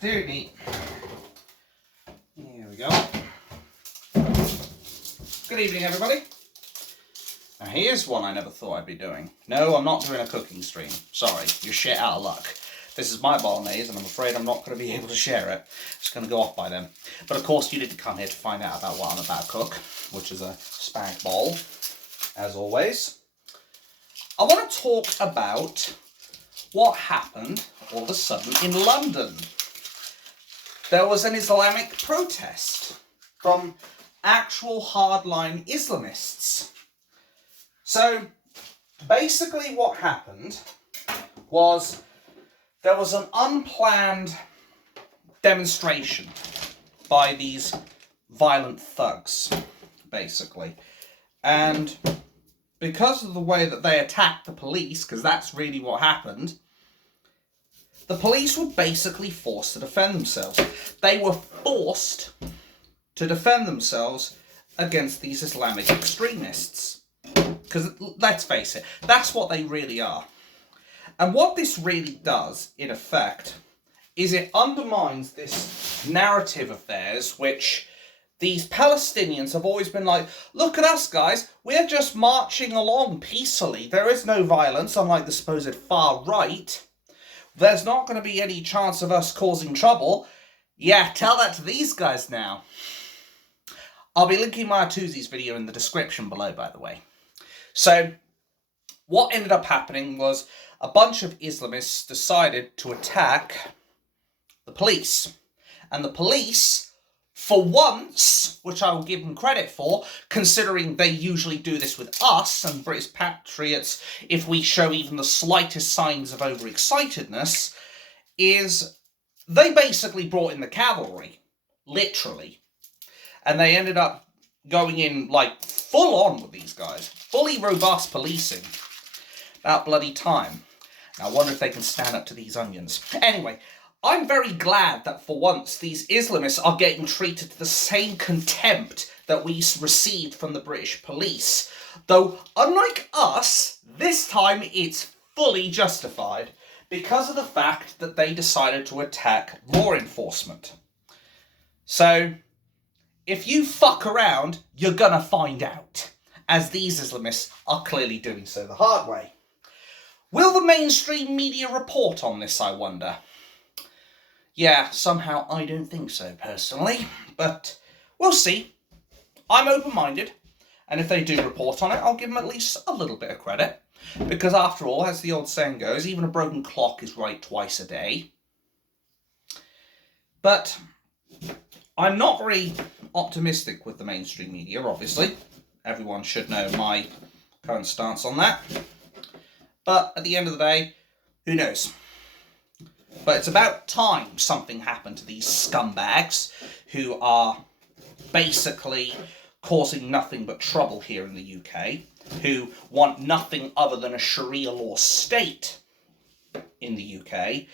Dear me. Here we go. Good evening, everybody. Now, here's one I never thought I'd be doing. No, I'm not doing a cooking stream. Sorry, you're shit out of luck. This is my bolognese, and I'm afraid I'm not going to be able to share it. It's going to go off by then. But of course, you didn't come here to find out about what I'm about to cook, which is a spag bol, as always. I want to talk about what happened all of a sudden in London. There was an Islamic protest from actual hardline Islamists. So basically what happened was there was an unplanned demonstration by these violent thugs, basically. And because of the way that they attacked the police, because that's really what happened, the police were basically forced to defend themselves. They were forced to defend themselves against these Islamic extremists. Because, let's face it, that's what they really are. And what this really does, in effect, is it undermines this narrative of theirs, which these Palestinians have always been like, look at us, guys, we're just marching along peacefully. There is no violence, unlike the supposed far right. There's not going to be any chance of us causing trouble. Yeah, tell that to these guys now. I'll be linking my Artusi's video in the description below, by the way. So, what ended up happening was a bunch of Islamists decided to attack the police. And the police, for once, which I will give them credit for, considering they usually do this with us and British patriots if we show even the slightest signs of overexcitedness, is they basically brought in the cavalry, literally. And they ended up going in, like, full on with these guys. Fully robust policing. About bloody time. Now, I wonder if they can stand up to these onions. Anyway, I'm very glad that for once these Islamists are getting treated to the same contempt that we received from the British police. Though, unlike us, this time it's fully justified because of the fact that they decided to attack law enforcement. So, if you fuck around, you're gonna find out, as these Islamists are clearly doing so the hard way. Will the mainstream media report on this, I wonder? Yeah, somehow I don't think so, personally, but we'll see. I'm open-minded, and if they do report on it, I'll give them at least a little bit of credit, because after all, as the old saying goes, even a broken clock is right twice a day. But I'm not very optimistic with the mainstream media, obviously. Everyone should know my current stance on that. But at the end of the day, who knows? But it's about time something happened to these scumbags who are basically causing nothing but trouble here in the UK, who want nothing other than a Sharia law state in the UK,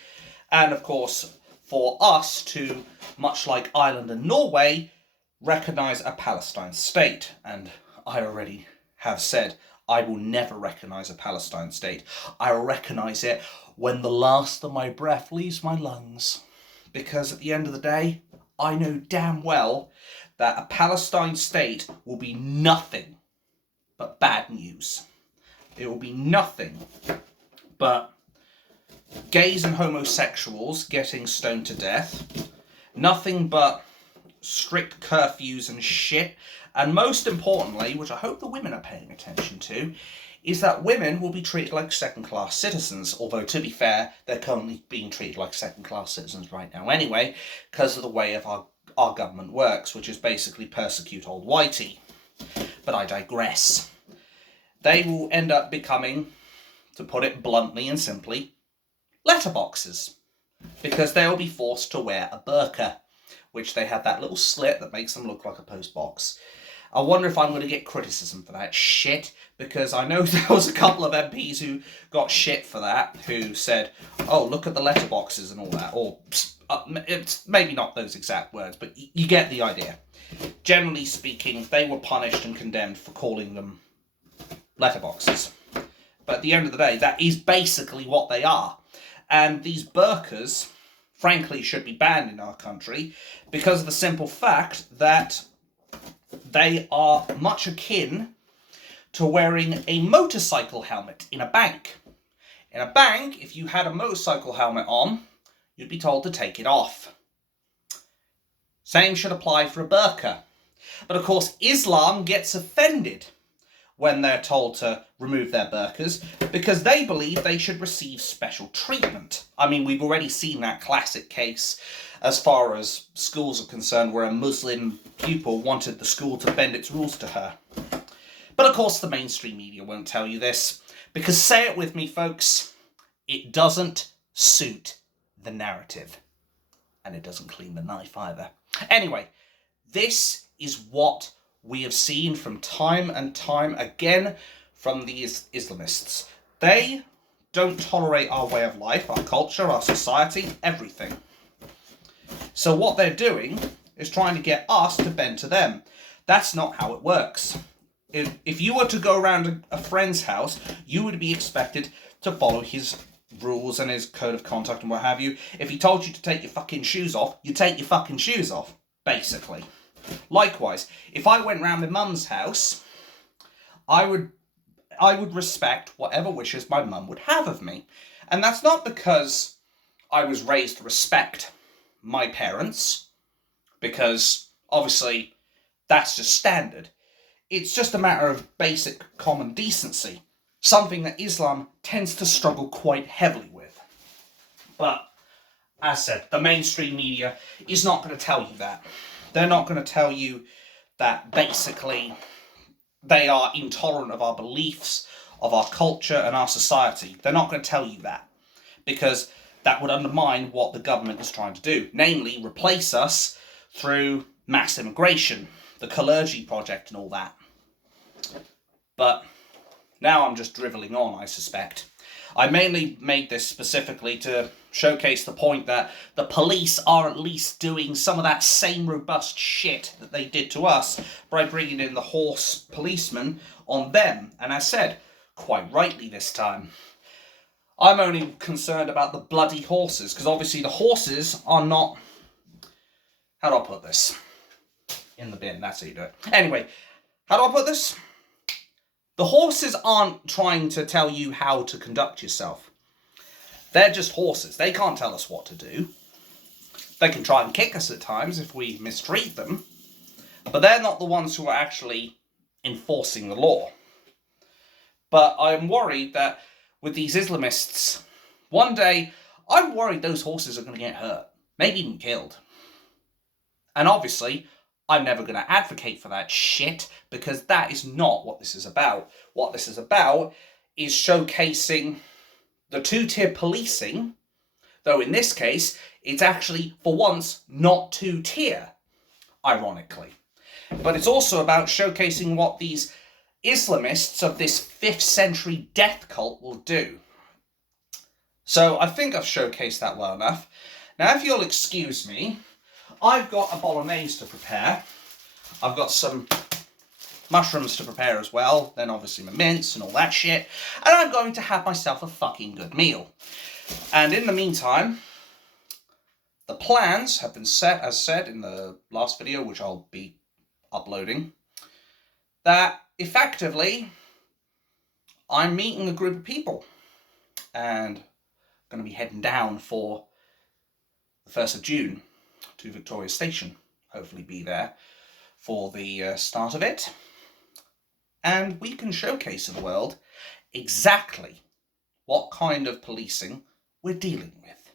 and of course for us to, much like Ireland and Norway, recognise a Palestine state. And I already have said I will never recognise a Palestine state. I will recognise it when the last of my breath leaves my lungs. Because at the end of the day, I know damn well that a Palestine state will be nothing but bad news. It will be nothing but gays and homosexuals getting stoned to death. Nothing but strict curfews and shit. And most importantly, which I hope the women are paying attention to, is that women will be treated like second-class citizens. Although, to be fair, they're currently being treated like second-class citizens right now anyway, because of the way of our government works, which is basically persecute old whitey. But I digress. They will end up becoming, to put it bluntly and simply, letterboxes. Because they'll be forced to wear a burqa, which they have that little slit that makes them look like a postbox. I wonder if I'm going to get criticism for that shit, because I know there was a couple of MPs who got shit for that, who said, oh, look at the letterboxes and all that, or it's maybe not those exact words, but you get the idea. Generally speaking, they were punished and condemned for calling them letterboxes. But at the end of the day, that is basically what they are. And these burqas, frankly should be banned in our country because of the simple fact that they are much akin to wearing a motorcycle helmet in a bank. In a bank, if you had a motorcycle helmet on, you'd be told to take it off. Same should apply for a burqa. But of course, Islam gets offended when they're told to remove their burqas because they believe they should receive special treatment. I mean, we've already seen that classic case as far as schools are concerned where a Muslim pupil wanted the school to bend its rules to her. But of course, the mainstream media won't tell you this because, say it with me, folks, it doesn't suit the narrative. And it doesn't clean the knife either. Anyway, this is what we have seen from time and time again from these Islamists. They don't tolerate our way of life, our culture, our society, everything. So what they're doing is trying to get us to bend to them. That's not how it works. If you were to go around a friend's house, you would be expected to follow his rules and his code of conduct and what have you. If he told you to take your fucking shoes off, you take your fucking shoes off, basically. Likewise, if I went round my mum's house, I would respect whatever wishes my mum would have of me. And that's not because I was raised to respect my parents, because obviously that's just standard. It's just a matter of basic common decency, something that Islam tends to struggle quite heavily with. But, as said, the mainstream media is not going to tell you that. They're not going to tell you that basically they are intolerant of our beliefs, of our culture and our society. They're not going to tell you that, because that would undermine what the government is trying to do, namely replace us through mass immigration, the Kalergi project and all that. But now I'm just drivelling on, I suspect. I mainly made this specifically to showcase the point that the police are at least doing some of that same robust shit that they did to us by bringing in the horse policemen on them. And as said, quite rightly this time. I'm only concerned about the bloody horses, because obviously the horses are not... How do I put this? In the bin, that's how you do it. Anyway, how do I put this? The horses aren't trying to tell you how to conduct yourself. They're just horses. They can't tell us what to do. They can try and kick us at times if we mistreat them, but they're not the ones who are actually enforcing the law. But I'm worried that with these Islamists, one day, I'm worried those horses are going to get hurt, maybe even killed. And obviously, I'm never going to advocate for that shit, because that is not what this is about. What this is about is showcasing the two-tier policing, though in this case, it's actually, for once, not two-tier, ironically. But it's also about showcasing what these Islamists of this 5th century death cult will do. So I think I've showcased that well enough. Now, if you'll excuse me, I've got a bolognese to prepare. I've got some mushrooms to prepare as well, then obviously my mince and all that shit, and I'm going to have myself a fucking good meal. And in the meantime, the plans have been set, as said in the last video, which I'll be uploading, that effectively I'm meeting a group of people and going to be heading down for the 1st of June to Victoria Station. Hopefully be there for the start of it. And we can showcase to the world exactly what kind of policing we're dealing with.